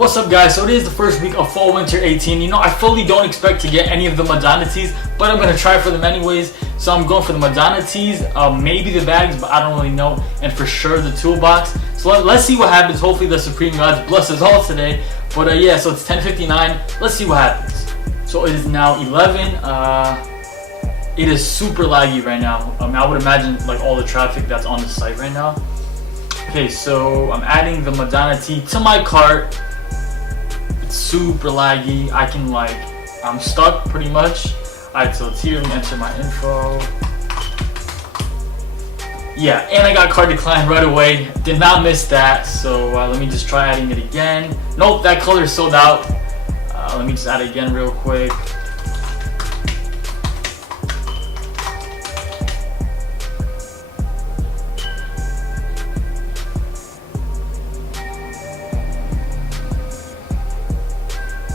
What's up guys, so it is the first week of Fall Winter 18. You know, I fully don't expect to get any of the Madonna tees, but I'm going to try for them anyways. So I'm going for the Madonna tees, maybe the bags, but I don't really know, and for sure the toolbox. So let's see what happens. Hopefully the Supreme Gods bless us all today. But yeah, so it's 10:59. Let's see what happens. So it is now 11. It is super laggy right now. I would imagine like all the traffic that's on the site right now. Okay, so I'm adding the Madonna tee to my cart. It's super laggy. I'm stuck pretty much. Alright, so it's here. Let me enter my info. Yeah, and I got card declined right away. Did not miss that. So let me just try adding it again. Nope, that color is sold out. Let me just add it again real quick.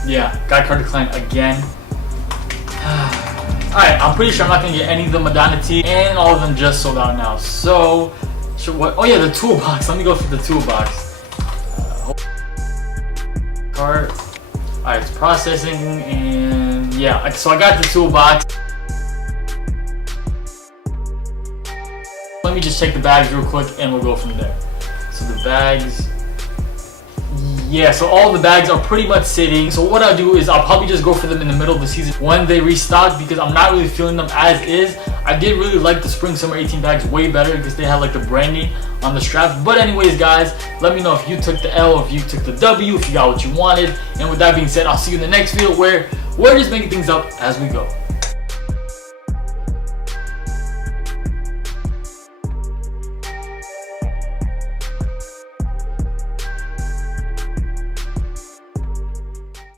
Yeah, got card declined again. Alright, I'm pretty sure I'm not gonna get any of the Madonna tee, and all of them just sold out now. So, what? Oh yeah, the toolbox. Let me go for the toolbox. Cart. Alright, it's processing, and yeah, so I got the toolbox. Let me just check the bags real quick, and we'll go from there. So the bags. Yeah, so all the bags are pretty much sitting. So what I'll do is I'll probably just go for them in the middle of the season when they restock, because I'm not really feeling them as is. I did really like the Spring Summer 18 bags way better because they had like the branding on the straps. But anyways guys, let me know if you took the L, if you took the W, if you got what you wanted. And with that being said, I'll see you in the next video where we're just making things up as we go.